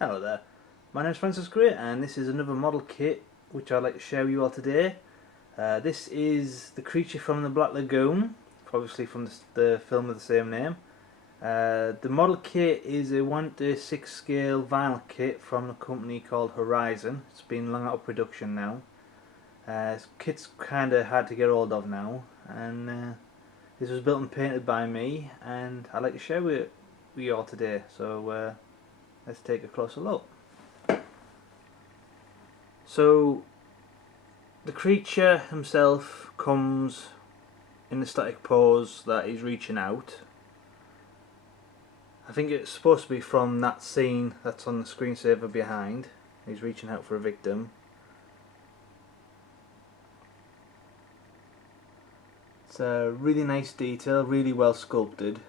Hello there, my name is Francis Gray and this is another model kit which I'd like to share with you all today. This is the creature from the Black Lagoon, obviously from the film of the same name. The model kit is a 1:6 scale vinyl kit from a company called Horizon. It's been long out of production now. This kit's kind of hard to get hold of now, and this was built and painted by me, and I'd like to share with you all today. So let's take a closer look. So the creature himself comes in the static pose that he's reaching out. I think it's supposed to be from that scene that's on the screensaver behind. He's reaching out for a victim. It's a really nice detail, really well sculpted.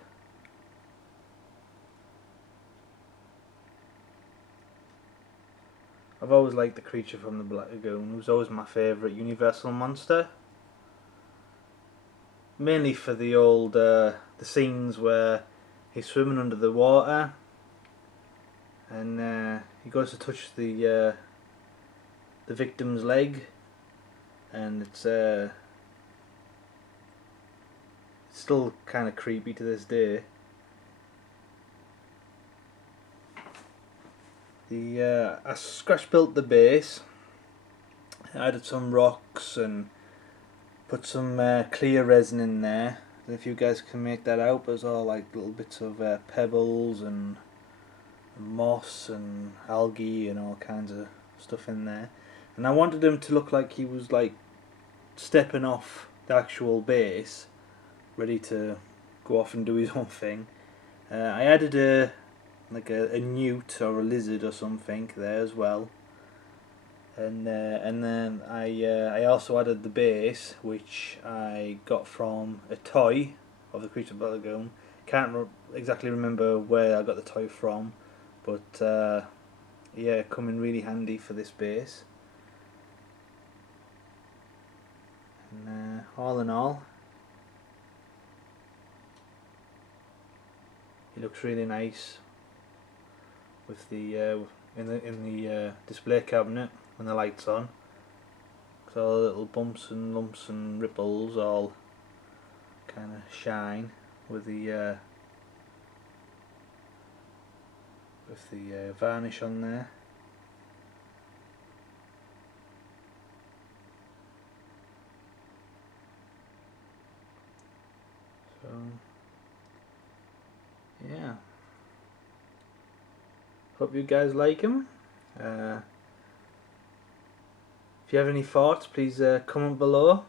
I've always liked the creature from the Black Lagoon. It was always my favourite Universal monster. Mainly for the old the scenes where he's swimming under the water and he goes to touch the victim's leg, and it's still kind of creepy to this day. I scratch built the base, added some rocks and put some clear resin in there. I don't know if you guys can make that out, but it's all like little bits of pebbles and moss and algae and all kinds of stuff in there. And I wanted him to look like he was like stepping off the actual base, ready to go off and do his own thing. I added a newt or a lizard or something there as well, and then I also added the base, which I got from a toy of the creature of the Black Lagoon. Can't exactly remember where I got the toy from, but yeah, it come in really handy for this base. And all in all, it looks really nice with the in the display cabinet when the light's on. So all the little bumps and lumps and ripples all kind of shine with the varnish on there. So yeah, hope you guys like them. If you have any thoughts, please comment below.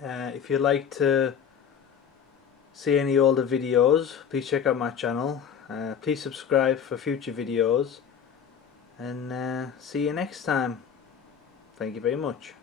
If you'd like to see any older videos, please check out my channel. Please subscribe for future videos, and see you next time. Thank you very much.